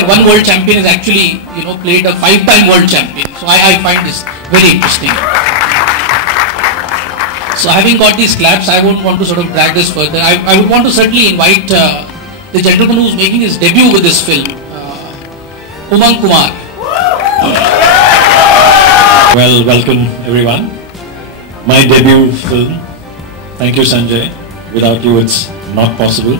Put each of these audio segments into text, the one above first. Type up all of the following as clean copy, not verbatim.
that one world champion is actually, played a 5-time world champion. So I find this very interesting. So having got these claps, I won't want to sort of drag this further. I would want to certainly invite the gentleman who's making his debut with this film, Umang Kumar. Well, welcome everyone. My debut film. Thank you, Sanjay. Without you, it's not possible.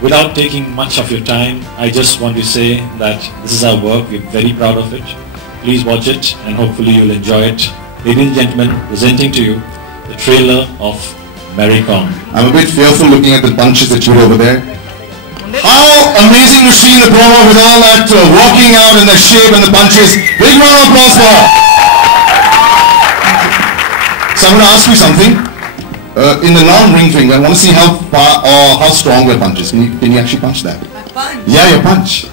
Without taking much of your time, I just want to say that this is our work. We're very proud of it. Please watch it and hopefully you'll enjoy it. Ladies and gentlemen, presenting to you the trailer of Mary Kom. I'm a bit fearful looking at the punches that you over there. How amazing to see the promo with all that walking out and the shape and the punches. Big round of applause for her. So I'm going to ask you something. In the non-ring finger, I want to see how far or how strong your punch is. Can you actually punch that? My punch? Yeah, your punch.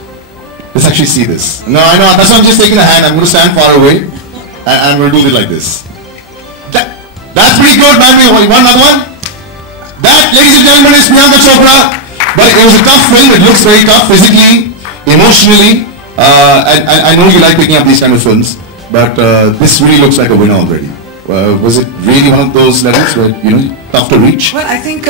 Let's actually see this. No, I know. That's why I'm just taking a hand. I'm going to stand far away and I'm going to do it like this. That's pretty good, man. You want another one? That, ladies and gentlemen, is Priyanka Chopra. But it was a tough film. It looks very tough physically, emotionally. I know you like picking up these kind of films, but this really looks like a winner already. Was it really one of those levels where, tough to reach? Well, I think,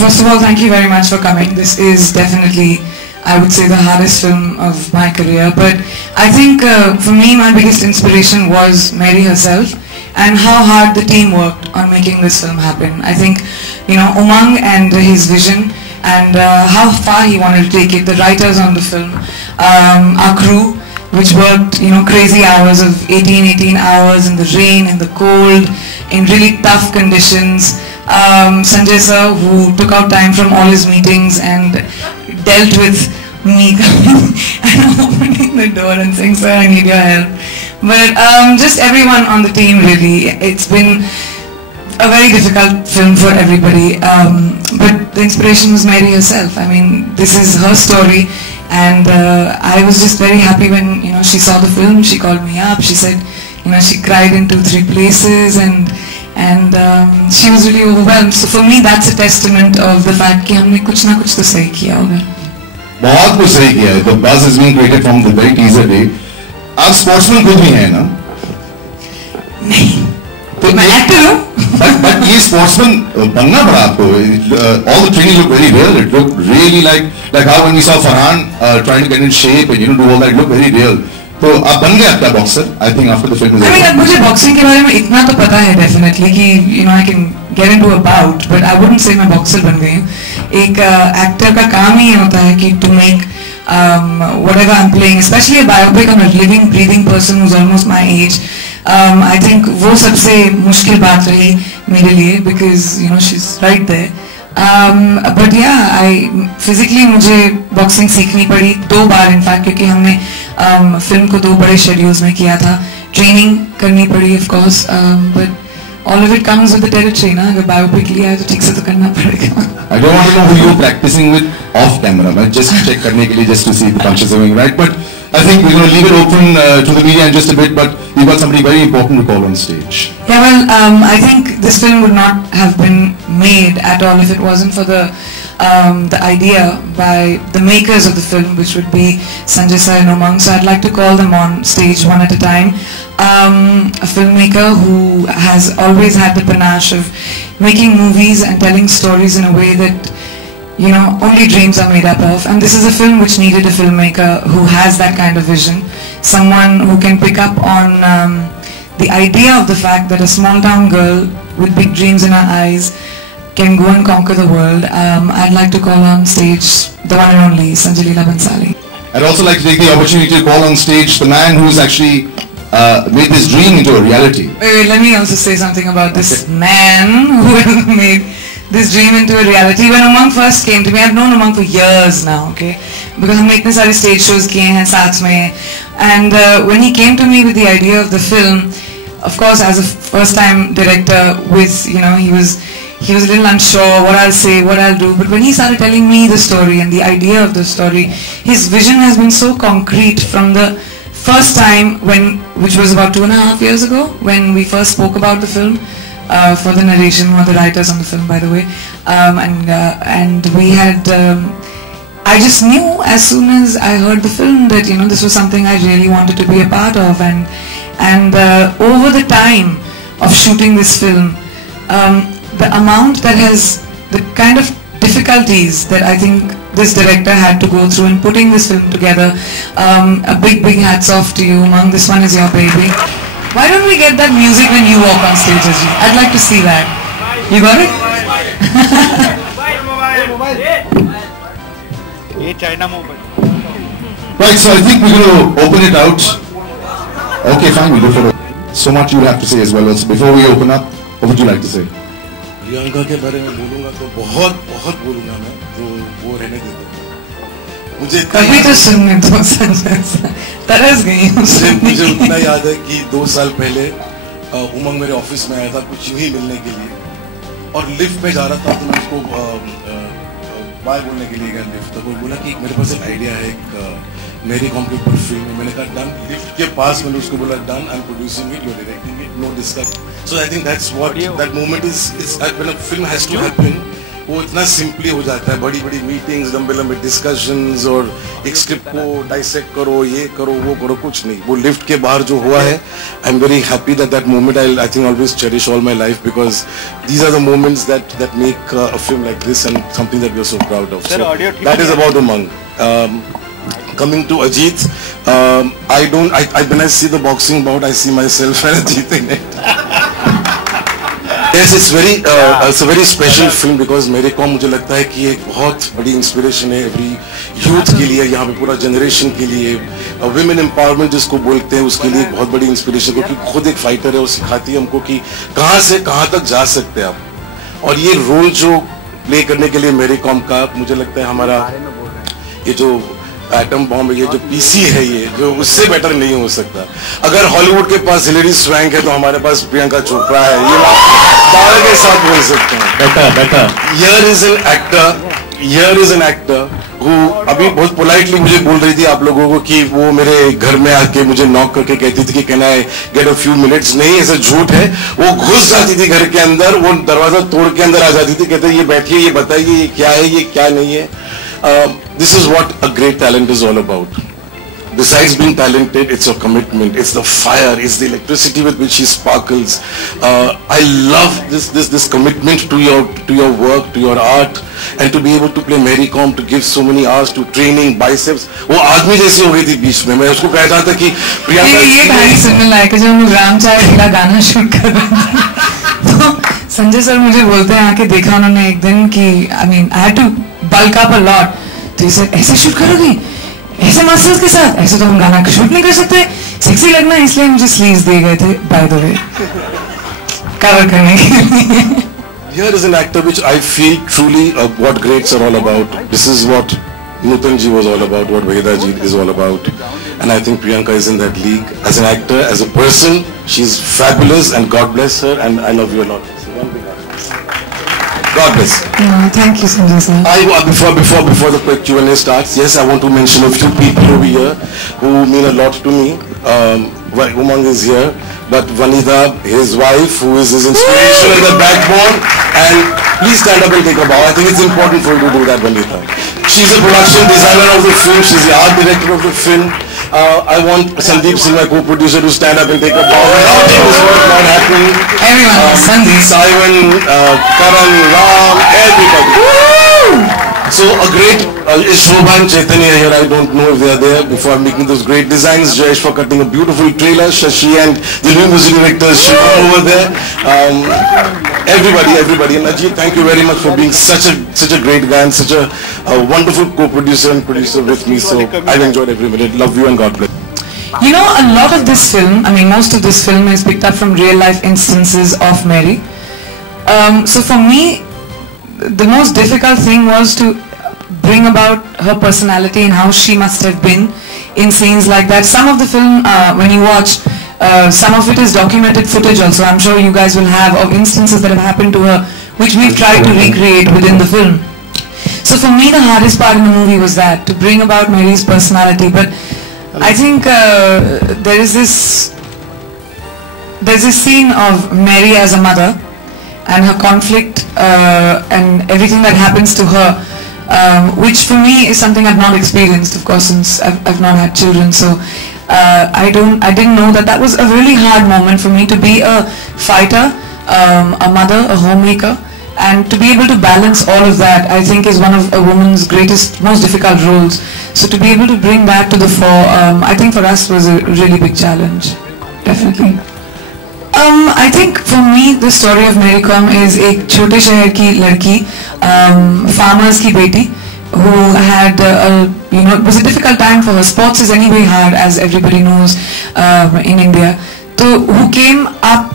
first of all, thank you very much for coming. This is definitely, I would say, the hardest film of my career. But I think, for me, my biggest inspiration was Mary herself and how hard the team worked on making this film happen. I think, Umang and his vision and how far he wanted to take it, the writers on the film, our crew, which worked, crazy hours of 18 hours in the rain, in the cold, in really tough conditions. Sanjay sir, who took out time from all his meetings and dealt with me coming and opening the door and saying, sir, I need your help. But just everyone on the team, really. It's been a very difficult film for everybody. But the inspiration was Mary herself. I mean, this is her story. And I was just very happy when, she saw the film. She called me up. She said, she cried in 2-3 places and she was really overwhelmed. So for me, that's a testament of the fact that we कुछ ना कुछ तो सही किया होगा. बहुत कुछ सही किया है. The buzz has been created from the very teaser day. आप sportsman खुद भी हैं ना? नहीं. मैं actor हूँ. But ये sportsman बनना पड़ा आपको. All the training looked very real. It looked really like how when we saw Farhan trying to get in shape and do all that, it looked very real. तो आप बन गए आपका boxer. I think after the film is over. I mean, मुझे boxing के बारे में इतना तो पता है definitely कि I can get into a bout, but I wouldn't say मैं boxer बन गई हूँ. एक actor का काम ही होता है कि to make whatever I'm playing, especially a biopic on a living, breathing person who's almost my age. I think वो सबसे मुश्किल बात रही मेरे लिए because she's right there. But yeah, physically मुझे boxing सीखनी पड़ी 2 बार in fact क्योंकि हमने film को 2 बड़े schedules में किया था. Training करनी पड़ी of course, but all of it comes with the territory ना. अगर biopic लिया है तो ठीक से तो करना पड़ेगा. I don't want to know who you're practicing with off camera, but just check करने के लिए just to see the punches are going right. But I think we're going to leave it open to the media in just a bit, but you've got somebody very important to call on stage. Yeah, well, I think this film would not have been made at all if it wasn't for the idea by the makers of the film, which would be Sanjay sir and Umang. So I'd like to call them on stage one at a time. A filmmaker who has always had the panache of making movies and telling stories in a way that only dreams are made up of, and this is a film which needed a filmmaker who has that kind of vision, someone who can pick up on the idea of the fact that a small town girl with big dreams in her eyes can go and conquer the world. I'd like to call on stage the one and only Sanjay Leela Bhansali. I'd also like to take the opportunity to call on stage the man who's actually made this dream into a reality. Wait, let me also say something about this man who has made this dream into a reality. When Umang first came to me, I've known Umang for years now, okay? Because हमने इतने सारे stage shows किए हैं साथ में, and when he came to me with the idea of the film, of course, as a first-time director, with he was a little unsure what I'll say, what I'll do. But when he started telling me the story and the idea of the story, his vision has been so concrete from the first time which was about 2.5 years ago, when we first spoke about the film. For the narration, who are the writers on the film, by the way, and we had I just knew as soon as I heard the film that this was something I really wanted to be a part of, and over the time of shooting this film, the amount that the kind of difficulties that I think this director had to go through in putting this film together. A big hats off to you, Umang. This one is your baby. Why don't we get that music when you walk on stage, Ajit? I'd like to see that. You got it? Right, so I think we're going to open it out. Okay, fine, we'll go for it. So much you have to say as well. Also, before we open up, what would you like to say? Priyanka के बारे में बोलूँगा तो बहुत बोलूँगा मैं, तो वो रहने दे दो। मुझे कभी तो सुनने दो संजय, तरस गई हूँ। मुझे उतना याद है कि 2 साल पहले उमंग मेरे ऑफिस में आया था कुछ यूं ही मिलने के लिए, और लिफ्ट में जा रहा था तो मैं उसको बाय बोलने के लिए गया लिफ्ट, तो वो बोला कि मेरे पास एक आइडिया है, एक मेरी कॉम के ऊपर फिल्म है। मैंने कहा डन। लिफ्ट के पास मैंने उसको बोला done, I am producing it, you are directing it, no discuss. So I think that's what that moment is when a film has to happen, वो इतना सिंपली हो जाता है। बड़ी बड़ी मीटिंग्स, लंबे लंबे डिस्कशंस, और एक स्क्रिप्ट को डाइसेक्ट करो, ये करो वो करो, कुछ नहीं। वो लिफ्ट के बाहर जो हुआ है, I am very happy that moment I think always cherish all my life, because these are the moments that make a film like this and something that we are so proud of. So that is about Umang. Coming to Ajit, when I see the boxing bout, I see myself and Ajit in it. Yes, it's a very special film because मेरे को मुझे लगता है कि एक बहुत बड़ी inspiration है एवरी यूथ के लिए, यहाँ पे पूरा जनरेशन के लिए। विमेन एम्पावरमेंट जिसको बोलते हैं उसके लिए एक बहुत बड़ी इंस्पिरेशन, क्योंकि खुद एक फाइटर है, वो सिखाती है हमको कि कहाँ से कहाँ तक जा सकते हैं आप। और ये रोल जो प्ले करने के लिए मेरे कॉम का, मुझे लगता है हमारा ये जो एटम बॉम्ब है, ये जो पीसी है, ये जो उससे बेटर नहीं हो सकता। अगर हॉलीवुड के पास हिलेरी स्वैंक है तो हमारे पास प्रियंका चोपड़ा है, ये दावे के साथ बोल सकते हैं। Better here is an actor who अभी बहुत पोलाइटली मुझे बोल रही थी आप लोगों को कि वो मेरे घर में आके मुझे नॉक करके कहती थी कि can I get a few minutes. नहीं, ऐसा झूठ है। वो घुस जाती थी घर के अंदर, वो दरवाजा तोड़ के अंदर आ जाती थी, कहते ये बैठिए, ये बताइए ये क्या है, ये क्या नहीं है। This is what a great talent is all about. Besides being talented, it's your commitment, it's the fire, it's the electricity with which she sparkles. I love this commitment to your work, to your art, and to be able to play Mary Kom, to give so many hours to training, biceps. वो आदमी जैसी हो गई थी बीच में। मैं उसको कहता था कि प्रियंका ये कहानी सुनने लायक है। जब हम राम चाय पीला गाना शूट कर रहे थे तो संजय सर मुझे बोलते हैं, आके देखा उन्होंने एक दिन कि I had to bulk up a lot. तो ये ऐसे शूट करोगे, ऐसे मसल्स के साथ, ऐसे तो हम गाना शूट नहीं कर सकते, सेक्सी लगना है, इसलिए मुझे स्लीव्स दिए गए थे बाय द वे कवर करने के लिए। Here is an actor which I feel truly what greats are all about. This is what Nutan ji was all about, what Veda ji is all about, and I think Priyanka is in that league. As an actor, as a person, she's fabulous, and God bless her, and I love you a lot. So one big hug. God bless. Thank you, Sanjay sir. Before the Q&A starts, yes, I want to mention a few people over here who mean a lot to me. Umang is here, but Vanida, his wife, who is his inspiration and the backbone, and please stand up and take a bow. I think it's important for you to do that, Vanida. She's a production designer of the film. She's the art director of the film. I want Sandeep Singh, my co-producer, to stand up and take a bow. Without him, this work not happening. Everyone, Sandeep, Simon, Karan, Ram, everybody. So a great is Shobha and Chaitanya here. I don't know if they are there before making those great designs. Jayesh for cutting a beautiful trailer. Shashi and the new music director Shiva over there. Everybody. And Ajit, thank you very much for being such a great guy and such a wonderful co-producer and producer with me. So I've enjoyed every minute. Love you and God bless. You know, a lot of this film, most of this film is picked up from real life instances of Mary. So for me, the most difficult thing was to bring about her personality and how she must have been in scenes like that. Some of the film, when you watch, some of it is documented footage also. I'm sure you guys will have of instances that have happened to her, which we've tried to recreate within the film. So for me, the hardest part in the movie was that, to bring about Mary's personality. But I think there's this scene of Mary as a mother and her conflict and everything that happens to her which for me is something I've not experienced, of course, since I've not had children. So I didn't know that was a really hard moment for me, to be a fighter, a mother, a homemaker, and to be able to balance all of that, I think, is one of a woman's greatest, most difficult roles. So to be able to bring that to the fore, I think for us was a really big challenge, definitely. I think for me the story of Mary Kom is एक छोटे शहर की लड़की, farmers की बेटी, who had it was a difficult time for her. Sports is anyway hard, as everybody knows, in India. So who came up,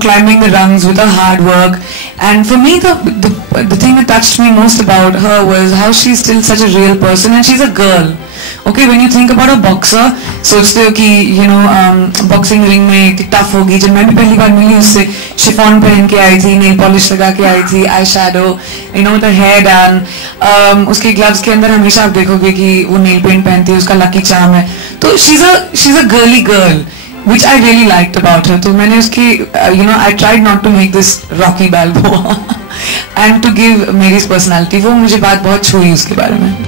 climbing the rungs with her hard work. And for me the thing that touched me most about her was how she's still such a real person, and she's a girl. Okay, when you think about a boxer, सोचते हो कि boxing ring में tough होगी. जब मैं भी पहली बार मिली उससे, शिफॉन पहन के आई थी, नेल पॉलिश लगा के आई थी, eye shadow, with hair done. उसके ग्लव्स के अंदर हमेशा आप देखोगे कि वो नेल पेंट पहनती है, उसका लकी चार्म है. तो she's a girly girl, which I really liked about her. तो मैंने उसकी I tried not to make this Rocky Balboa and to give Mary's personality. वो मुझे बात बहुत छुई उसके बारे में.